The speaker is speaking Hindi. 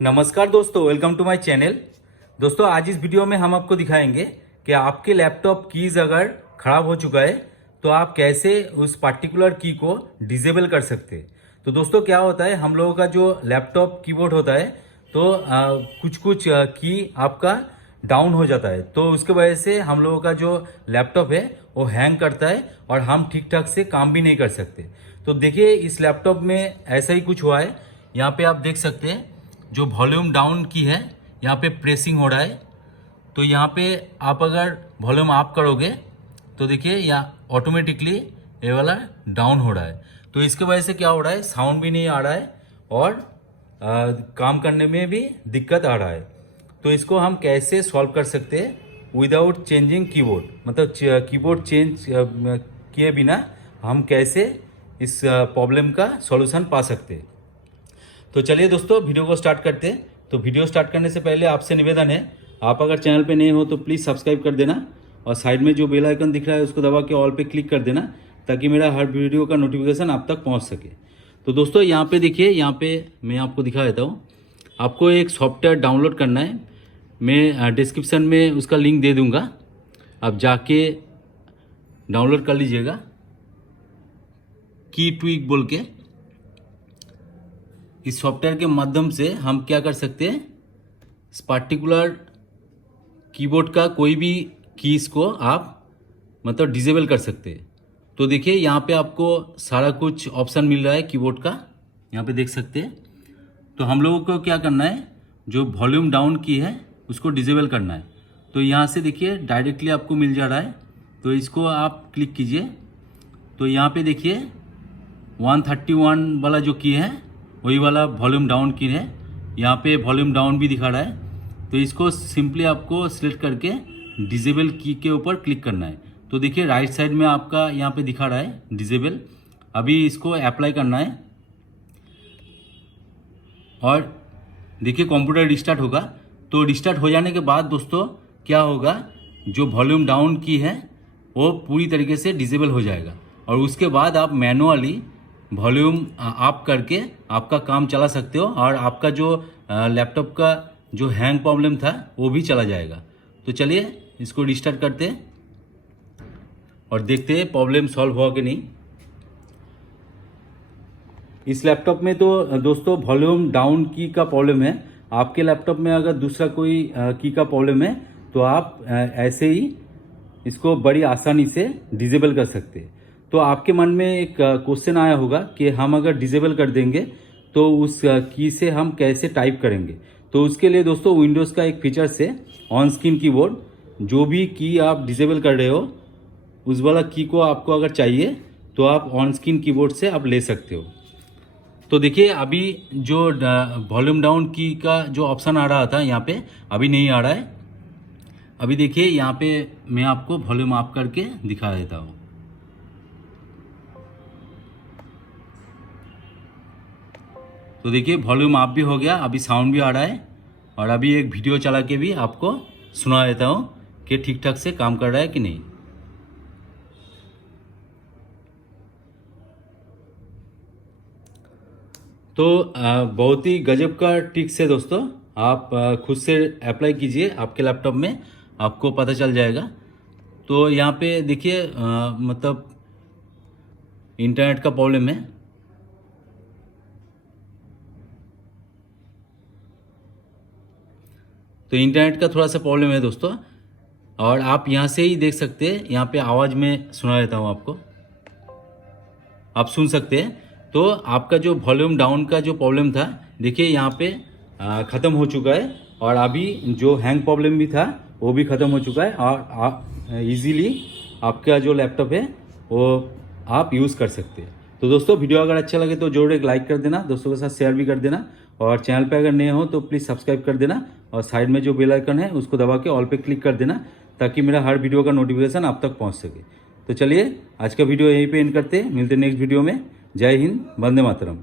नमस्कार दोस्तों, वेलकम टू माय चैनल। दोस्तों आज इस वीडियो में हम आपको दिखाएंगे कि आपके लैपटॉप कीज अगर ख़राब हो चुका है तो आप कैसे उस पार्टिकुलर की को डिसेबल कर सकते हैं। तो दोस्तों क्या होता है, हम लोगों का जो लैपटॉप कीबोर्ड होता है तो कुछ कुछ की आपका डाउन हो जाता है, तो उसके वजह से हम लोगों का जो लैपटॉप है वो हैंग करता है और हम ठीक ठाक से काम भी नहीं कर सकते। तो देखिए इस लैपटॉप में ऐसा ही कुछ हुआ है। यहाँ पे आप देख सकते हैं जो वॉल्यूम डाउन की है यहाँ पे प्रेसिंग हो रहा है। तो यहाँ पे आप अगर वॉल्यूम अप करोगे तो देखिए यहाँ ऑटोमेटिकली ये वाला डाउन हो रहा है। तो इसके वजह से क्या हो रहा है, साउंड भी नहीं आ रहा है और काम करने में भी दिक्कत आ रहा है। तो इसको हम कैसे सॉल्व कर सकते हैं विदाउट चेंजिंग कीबोर्ड, मतलब कीबोर्ड चेंज किए बिना हम कैसे इस प्रॉब्लम का सॉल्यूशन पा सकते हैं। तो चलिए दोस्तों वीडियो को स्टार्ट करते हैं। तो वीडियो स्टार्ट करने से पहले आपसे निवेदन है, आप अगर चैनल पे नए हो तो प्लीज़ सब्सक्राइब कर देना और साइड में जो बेल आइकन दिख रहा है उसको दबा के ऑल पे क्लिक कर देना ताकि मेरा हर वीडियो का नोटिफिकेशन आप तक पहुंच सके। तो दोस्तों यहाँ पे देखिए, यहाँ पे मैं आपको दिखा देता हूँ। आपको एक सॉफ्टवेयर डाउनलोड करना है, मैं डिस्क्रिप्शन में उसका लिंक दे दूँगा, आप जाके डाउनलोड कर लीजिएगा। की ट्विक बोल के इस सॉफ्टवेयर के माध्यम से हम क्या कर सकते हैं, इस पार्टिकुलर कीबोर्ड का कोई भी कीज को आप मतलब डिसेबल कर सकते हैं। तो देखिए यहाँ पे आपको सारा कुछ ऑप्शन मिल रहा है कीबोर्ड का, यहाँ पे देख सकते हैं। तो हम लोगों को क्या करना है, जो वॉल्यूम डाउन की है उसको डिसेबल करना है। तो यहाँ से देखिए डायरेक्टली आपको मिल जा रहा है, तो इसको आप क्लिक कीजिए। तो यहाँ पे देखिए 131 वाला जो की है वही वाला वॉल्यूम डाउन की है। यहाँ पे वॉल्यूम डाउन भी दिखा रहा है। तो इसको सिंपली आपको सिलेक्ट करके डिसेबल की के ऊपर क्लिक करना है। तो देखिए राइट साइड में आपका यहाँ पे दिखा रहा है डिसेबल। अभी इसको अप्लाई करना है और देखिए कंप्यूटर रिस्टार्ट होगा। तो रिस्टार्ट हो जाने के बाद दोस्तों क्या होगा, जो वॉल्यूम डाउन की है वो पूरी तरीके से डिसेबल हो जाएगा और उसके बाद आप मैनुअली वॉल्यूम अप करके आपका काम चला सकते हो और आपका जो लैपटॉप का जो हैंग प्रॉब्लम था वो भी चला जाएगा। तो चलिए इसको रिस्टार्ट करते हैं और देखते हैं प्रॉब्लम सॉल्व हुआ कि नहीं। इस लैपटॉप में तो दोस्तों वॉल्यूम डाउन की का प्रॉब्लम है। आपके लैपटॉप में अगर दूसरा कोई की का प्रॉब्लम है तो आप ऐसे ही इसको बड़ी आसानी से डिसेबल कर सकते हैं। तो आपके मन में एक क्वेश्चन आया होगा कि हम अगर डिसेबल कर देंगे तो उस की से हम कैसे टाइप करेंगे। तो उसके लिए दोस्तों विंडोज़ का एक फीचर से ऑन स्क्रीन कीबोर्ड, जो भी की आप डिसेबल कर रहे हो उस वाला की को आपको अगर चाहिए तो आप ऑन स्क्रीन कीबोर्ड से आप ले सकते हो। तो देखिए अभी जो वॉल्यूम डाउन की का जो ऑप्शन आ रहा था यहाँ पे अभी नहीं आ रहा है। अभी देखिए यहाँ पे मैं आपको वॉल्यूम अप करके दिखा देता हूँ। तो देखिए वॉल्यूम अप भी हो गया, अभी साउंड भी आ रहा है और अभी एक वीडियो चला के भी आपको सुना देता हूँ कि ठीक ठाक से काम कर रहा है कि नहीं। तो बहुत ही गजब का ट्रिक्स है दोस्तों, आप खुद से अप्लाई कीजिए, आपके लैपटॉप में आपको पता चल जाएगा। तो यहाँ पे देखिए मतलब इंटरनेट का प्रॉब्लम है। तो इंटरनेट का थोड़ा सा प्रॉब्लम है दोस्तों और आप यहाँ से ही देख सकते हैं। यहाँ पे आवाज़ में सुना देता हूँ आपको, आप सुन सकते हैं। तो आपका जो वॉल्यूम डाउन का जो प्रॉब्लम था देखिए यहाँ पे ख़त्म हो चुका है और अभी जो हैंग प्रॉब्लम भी था वो भी ख़त्म हो चुका है और आप इजीली आपका जो लैपटॉप है वो आप यूज़ कर सकते हैं। तो दोस्तों वीडियो अगर अच्छा लगे तो जरूर एक लाइक कर देना, दोस्तों के साथ शेयर भी कर देना और चैनल पे अगर नए हो तो प्लीज़ सब्सक्राइब कर देना और साइड में जो बेल आइकन है उसको दबा के ऑल पे क्लिक कर देना ताकि मेरा हर वीडियो का नोटिफिकेशन आप तक पहुंच सके। तो चलिए आज का वीडियो यहीं पे एंड करते हैं, मिलते हैं नेक्स्ट वीडियो में। जय हिंद, वंदे मातरम।